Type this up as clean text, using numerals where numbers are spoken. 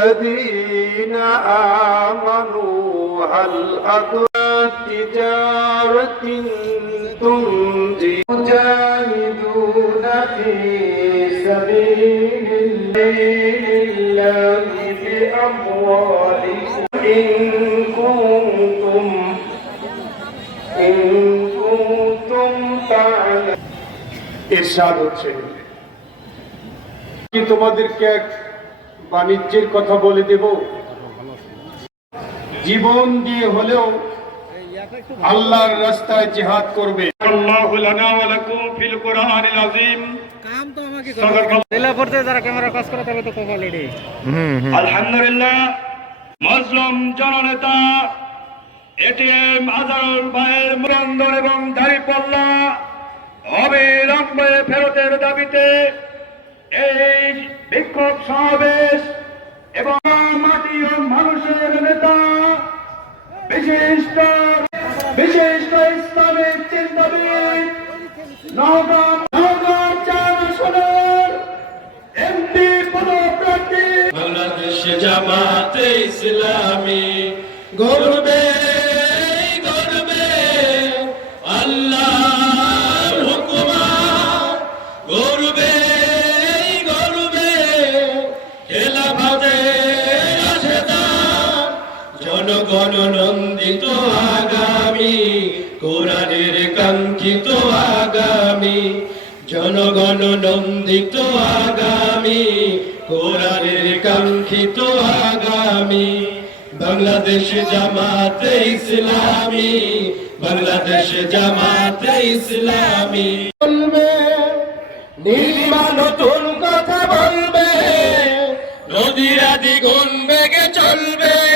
الذين آمنوا هل أتت تجارة تنجي مجاهدون في سبيل الله بأموالهم إن كنتم تعلمون ইরশাদ হচ্ছে কি তোমাদেরকে এক বাণিজ্যের কথা বলে দেব জীবন দিয়ে হলেও আল্লাহর রাস্তায় জিহাদ করবে আল্লাহু লানা ওয়া লাকুম ফিল কুরআনিল আযীম কাম তো আমাকে দিলা পড়তে যারা ক্যামেরা কাজ করে তবে তো কপাল এডি আলহামদুলিল্লাহ মুসলিম জননেতা এটিএম আজহারুল ভাইয়ের মুরন্দর এবং দাড়িপাল্লা অবিলম্বে ফেরতের দাবিতে এই বিক্ষোভ সমাবেশ এবং মাটি ও মানুষের নেতা বিশিষ্ট ইসলামিক চিন্তাবিদ নওগাঁ 4 আসনের এমপি পদপ্রার্থী বাংলাদেশ জামাতে ইসলামী গর্বে গর্বে আল্লাহর হুকুমা গর্বে গর্বে খেলাফতে রাশেদান জনগণ নন্দিত আগামী কোরআনের কাঙ্ক্ষিত আগামী জনগণ নন্দিত আগামী কোরআনের কাঙ্ক্ষিত আগামী বাংলাদেশ জামাতে ইসলামী বাংলাদেশ জামাতে ইসলামী বলবে নীলিমা নতুন কথা বলবে নদীর আদি গুনবে